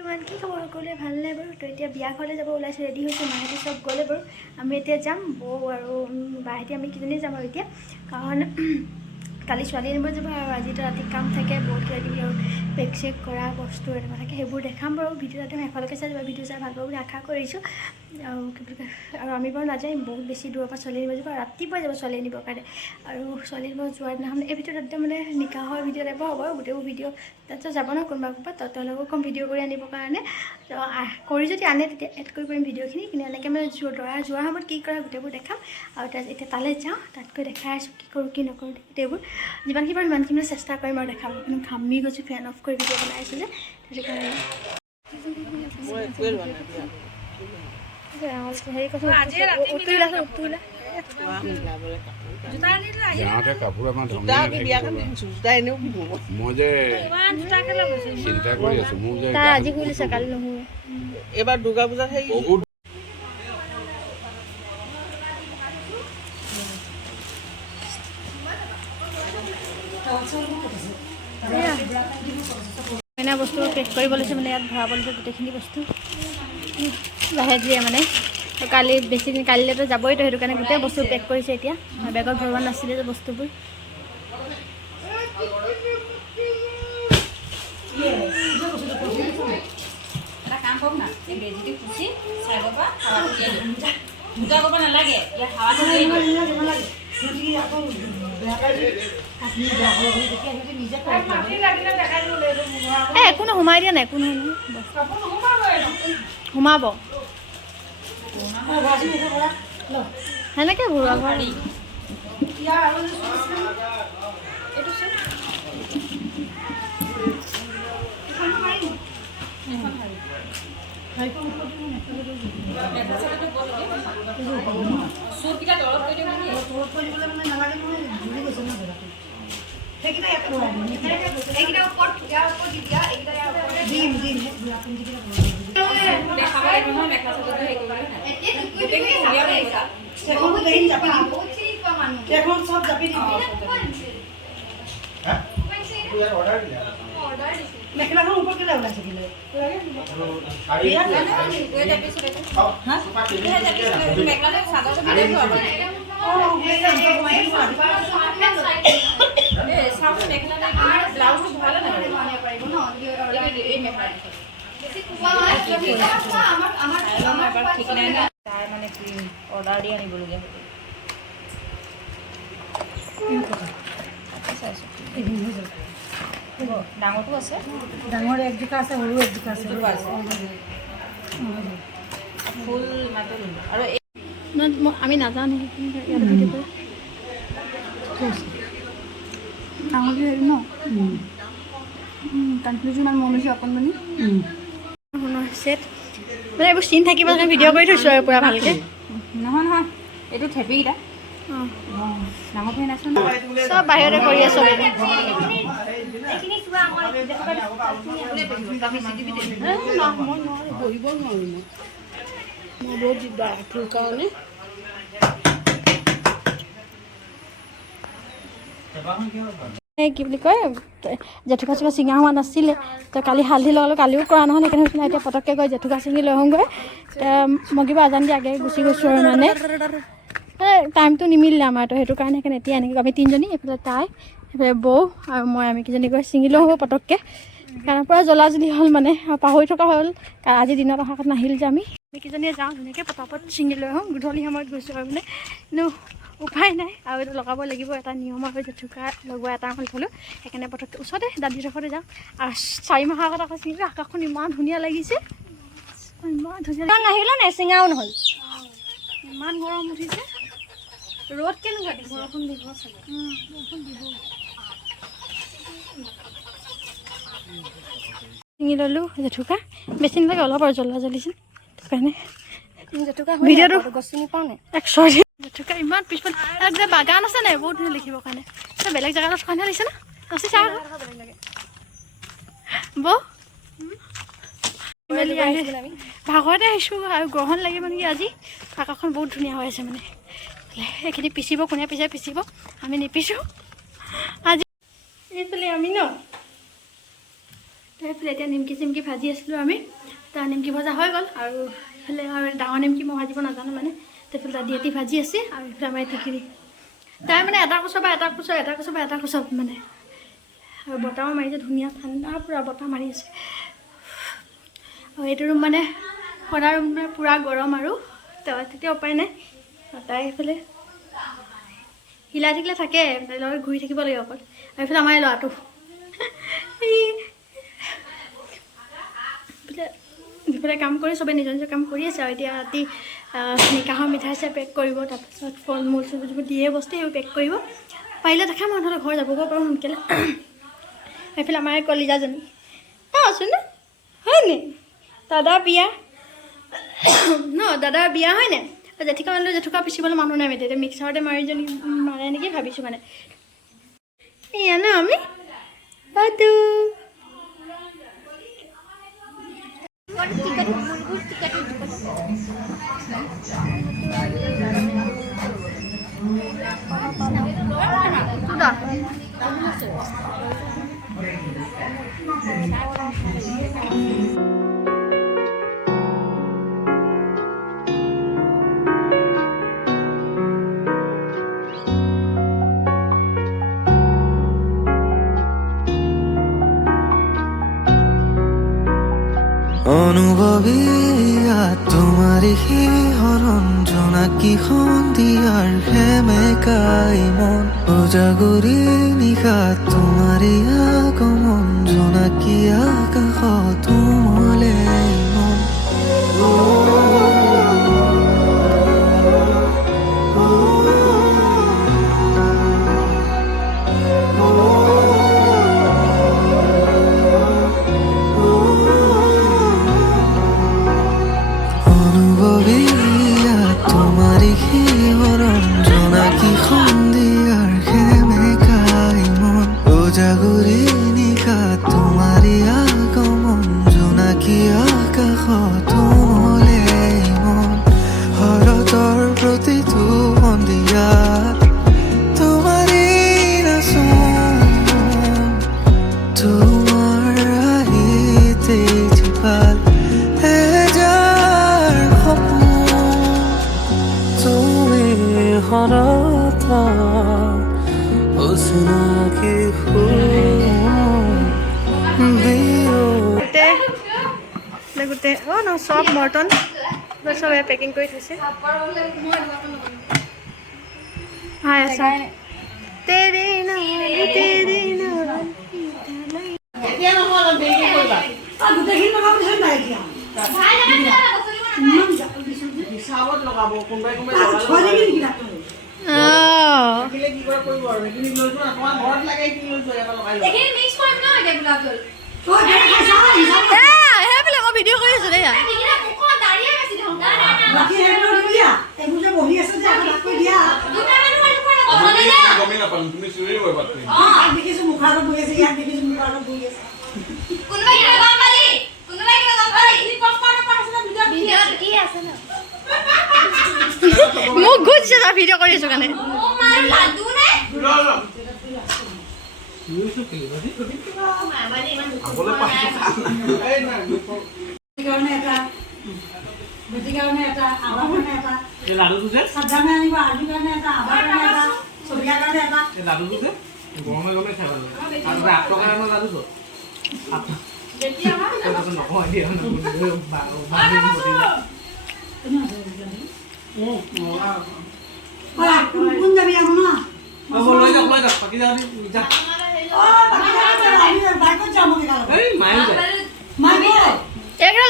ইমান কি খবৰ সকলোৱে ভাল নাই বাৰু। তো এতিয়া বিয়া ঘৰলৈ যাব ওলাইছোঁ, ৰেডি হৈছে, মাহঁতে চব গ'লে বাৰু। আমি এতিয়া যাম, বৌ আৰু বাহঁতে আমি কিজনী যাম আৰু এতিয়া, কাৰণ কালি ছোৱালী আনিব যাব আৰু আজিতো ৰাতি কাম থাকে, বহুত কিবা কিবি আৰু পেক চেক কৰা বস্তু এনেকুৱা থাকে, সেইবোৰ দেখাম বাৰু। ভিডিঅ' তাতে এফালকে চাই যাবা, ভিডিঅ' চাই ভাল পাব বুলি আশা কৰিছোঁ। আৰু কি বুলি কয়, আৰু আমি বাৰু নাযায়, বহুত বেছি দূৰৰ পৰা ছোৱালী আনিব যাব, ৰাতিপুৱাই যাব ছোৱালী আনিবৰ কাৰণে। আৰু ছোৱালী আনিব যোৱাৰ দিনাখন এই ভিডিঅ'ত একদম মানে নিকাহৰ ভিডিঅ' টাইপৰ হ'ব আৰু গোটেইবোৰ ভিডিঅ' তাৰপিছত যাব ন কোনোবা ক'ৰবাত, তেওঁলোকক কম ভিডিঅ' কৰি আনিবৰ কাৰণে। কৰি যদি আনে তেতিয়া এড কৰিব পাৰিম ভিডিঅ'খিনি, কিন্তু এনেকৈ মানে দৰা যোৱাৰ সময়ত কি কৰা গোটেইবোৰ দেখাম। আৰু এতিয়া তালৈ যাওঁ, তাতকৈ দেখাই আছোঁ কি কৰোঁ কি নকৰোঁ গোটেইবোৰ যিমানখিনি পাৰোঁ সিমানখিনি চেষ্টা কৰিম আৰু দেখাব। কিন্তু ঘামি গৈছোঁ, ফেন অফ কৰি ভিডিঅ' বনাই আছোঁ যে, সেইটো কাৰণে হেৰি কথা কাপোৰ আমাৰ মই যে চিন্তা কৰি আছো, মোৰ যে আজি খুলিছে কালি নহয়। এবাৰ দুৰ্গা পূজাত সেই বহুত এনে বস্তু পেক কৰিব লৈছে মানে, ইয়াত ভৰাব লৈছে গোটেইখিনি বস্তু লাহে ধীৰে মানে। কালি বেছিদিন কালিলৈতো যাবইতো, সেইটো কাৰণে গোটেই বস্তু পেক কৰিছে এতিয়া। বেগত ভৰোৱা নাছিলে যে বস্তুবোৰ। এটা কাম কৰক না, এই বেজিটো খুচি চাইডৰ পৰা হাৱাটো উলিয়াই দিওঁ। দুটা কৰিব নালাগে, ইয়াত হাৱাটো উলিয়াই দিওঁ। একো নহয়, সোমাই দিয়া নাই, একো নহয় সোমাব সেনেকৈ ভৰোৱা ঘৰ। চুৰকেইটা তলত কৰি দিওঁ নেকি? দেখাব লাগিব নহয়, মেখেলা চাদৰটো হেৰি কৰিবলৈ নাই। গোটেইখিনি উলিয়াব লাগিব। মেখেলাখন ওপৰলৈ ওলাইছে কিলে মেখেলাটো চাদৰটো ভিতৰত ভৰাব লাগিব। চাওক মেখেলাটো ব্লাউজটো ভৰালে নাই এই মেখেলা ঠিক নাই না, তাই মানে অৰ্ডাৰ দি আনিবলগীয়া হ'ব। চাইছোঁ ডাঙৰটো আছে, ডাঙৰ এক জোখা আছে, সৰু এক জোখা আছে। ফুল মাত্ৰ আৰু আমি নাজানো ডাঙৰটো হেৰি ন কনফিউজন আৰু মন হৈছে অকণমানি ছেট মানে এইবোৰ চিন থাকিব কাৰণে ভিডিঅ' কৰি থৈছোঁ আৰু পূৰা ভালকৈ। নহয় নহয়, এইটো থেপিকেইটা ডাঙৰ ফেন আছে চব বাহিৰতে কৰি আছোঁ। বহিব নোৱাৰোঁ মই বহুত দিগদাৰ তোৰ কাৰণে। কি বুলি কয়, জেঠুকা চেঠুকা চিঙা হোৱা নাছিলে, তো কালি হালধি লগালোঁ, কালিও কৰা নহ'ল, সেইকাৰণে হৈছিলে এতিয়া পটককৈ গৈ জেঠুকা চিঙি লৈ আহোঁগৈ। মই কিবা আজান দি আগে গুচি গৈছোঁ আৰু মানে টাইমটো নিমিলিলে আমাৰ, তো সেইটো কাৰণে সেইকাৰণে এতিয়া এনেকৈ আমি তিনিজনী, এইফালে তাই, এইফালে বৌ আৰু মই, আমি কেইজনী গৈ ছিঙি লৈ হ'ব পটককৈ, কাৰণ পূৰা জ্বলা জ্বলি হ'ল মানে, পাহৰি থকা হ'ল আজি দিনত অহা কথা নাহিল যে আমি কেইজনীয়ে যাওঁ ধুনীয়াকৈ পটাপট ছিঙি লৈ আহোঁ। গধূলি সময়ত গৈছোঁ আৰু মানে, কিন্তু উপায় নাই আৰু এইটো লগাব লাগিব, এটা নিয়ম আৰু জেঠুকা লগোৱা এটা হ'ল থ'লোঁ, সেইকাৰণে পটককৈ ওচৰতে দাদিডোখৰতে যাওঁ। আৰু 4 মাহৰ আগত আকৌ ছিঙিলোঁ, আকাশখন ইমান ধুনীয়া লাগিছে, ইমান ধুনীয়া নাহিলে নে চিঙাও নহ'ল, ইমান গৰম উঠিছে। ৰ'দ কেনেকুৱা দিছে, বৰষুণ দিব চাগে, বৰষুণ দিব। ছিঙি ল'লোঁ জেঠুকা, বেছি নালাগে অলপ আৰু জ্বলা জ্বলিছিল, সেইটো কাৰণে জেঠুকা ভিডিঅ'টো গছ চিনি পাওঁ নে জেঠুকা ইমান পিছফালে যে বাগান আছে নাই, বহুত ধুনীয়া লিখিবৰ কাৰণে। বেলেগ জেগাত থকা নিচিনা লাগিছে ন, ৰচি চা বৌ ভাগৰতে আহিছোঁ আৰু গ্ৰহণ লাগিব নেকি আজি, আকাশখন বহুত ধুনীয়া হৈ আছে মানে। এইখিনি পিচিব, কোনে পিচিব, আমি নিপিছোঁ আজি। এইফালে আমি ন তাৰপিছত এতিয়া নিমকি চিমকি ভাজি আছিলোঁ আমি, তাৰ নিমকি ভজা হৈ গ'ল। আৰু এইফালে আৰু ডাঙৰ নিমকি মই ভাজিব নাজানো মানে, তাৰপিছত দাদিহঁতি ভাজি আছে। আৰু এইফালে আমাৰ টিকিৰি তাই মানে এটা কোচৰ পৰা এটা কোচৰ এটা কোচৰ পৰা এটা কোচৰ মানে, আৰু বতাহো মাৰিছে ধুনীয়া, ঠাণ্ডা পূৰা বতাহ মাৰি আছে। আৰু এইটো ৰুম মানে সদায় ৰুম মানে পূৰা গৰম, আৰু তেতিয়া উপায় নাই। তাই এইফালে হিলাই থাকিলে থাকে, তাইৰ লগত ঘূৰি থাকিব লাগিব অকল। আৰু এইফালে আমাৰ ল'ৰাটো এইফালে কাম কৰি চবেই নিজৰ নিজৰ কাম কৰি আছে। আৰু এতিয়া ৰাতি নিকাহৰ মিঠাই চিঠাই পেক কৰিব, তাৰপিছত ফল মূল চববোৰ দিয়ে বস্তু সেইবোৰ পেক কৰিব। পাৰিলে দেখাম মই নহ'লে ঘৰ যাবগৈ পাৰোঁ সোনকালে। এইফালে আমাৰ কলিজাজনী আছোঁ ন, হয়নে? দাদা বিয়া ন, দাদাৰ বিয়া হয়নে? জেঠুকা মানুহ জেঠুকা পিচিবলৈ মানুহ নাই, এতিয়া মিক্সাৰতে মাৰিজনী মাৰে নেকি ভাবিছোঁ মানে। এয়া ন আমি বাদু অনুভৱী তোমাৰি শিহৰণ জোনাকী সন্ধিয়াৰ সেমেকাই মন উজাগৰি নিশা তোমাৰি আগমন জোনাকী আকাশত উমলে মন জাগৰি নিশা তোমাৰি আগমন জোনাকী আকাশত উমলে মন শৰতৰ প্ৰতিটো সন্ধিয়া তোমাৰি নাচোন তোমাৰ আহিতে জীপাল এজাৰ সপোন তুমি সৰতা অচিনাকি গোটেই ন চব মৰ্টন চবে পেকিং কৰি থৈছে। হয় আছা তেৰি নালি তেৰি ভিডিঅ' কৰি আছো দেই মোক ঘুৰছে যা ভিডিও কৰি আছো কাৰণে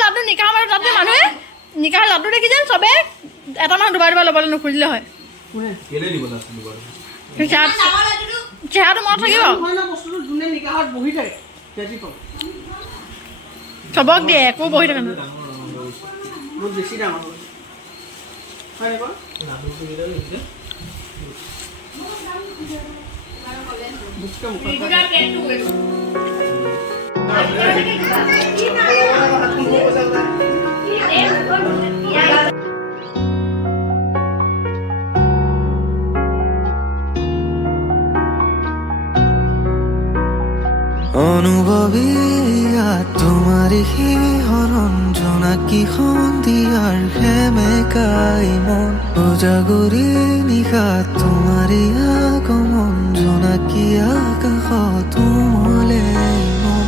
লাডু নিকাহ মাৰো তাতে মানুহে নিকাহ লাডু দেখি যেন চবে এটা মানুহ দুবাৰ দুবাৰ ল'বলৈ নুখুজিলে হয়। চেহাৰাটো মনত থাকিব চবক দিয়ে একো বহি থাকে অনুভৱী জোনাকী সন্ধিয়াৰ সেমেকাই মন উজাগৰি নিশা তোমাৰে আগমন জোনাকী আকাশত উমলে মন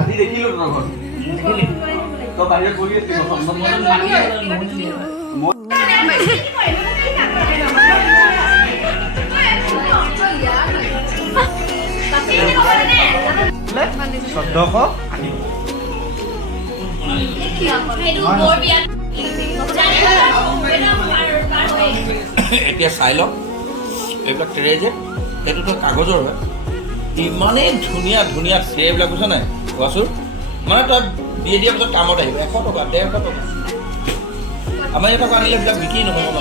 আজি দেখিলো তো বাহিৰত বহি এতিয়া চাই লওক এইবিলাক ট্ৰে যে সেইটোতো কাগজৰ হয় ইমানেই ধুনীয়া ধুনীয়া ট্ৰে এইবিলাক বুজা নাই কোৱাচোন মানে তই দিয়ে দিয়াৰ পিছত কামত আহিব 100 টকা 150 টকা আমাৰ ইয়াৰ পৰা আনিলে এইবিলাক বিক্ৰী নহ'ব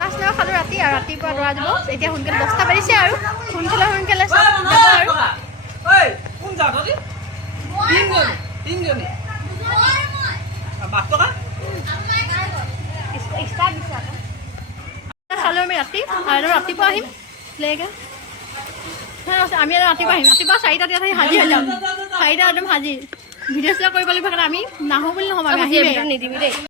মানে খালো ৰাতি আৰু ৰাতিপুৱা দৌৰা যাব এতিয়া সোনকালে 10টা বাজিছে আৰু সোনকালে খালো আমি ৰাতি আৰু ৰাতিপুৱা আহিম লেকে আমি আৰু ৰাতিপুৱা আহিম ৰাতিপুৱা 4টা হাজিৰ হৈ যাম 4টা একদম হাজিৰ ভিডিঅ' চিডিঅ' কৰিব লাগিব কাৰণে আমি নাহো বুলি নহ'ব আমি আহিমেই নিদিবি দেই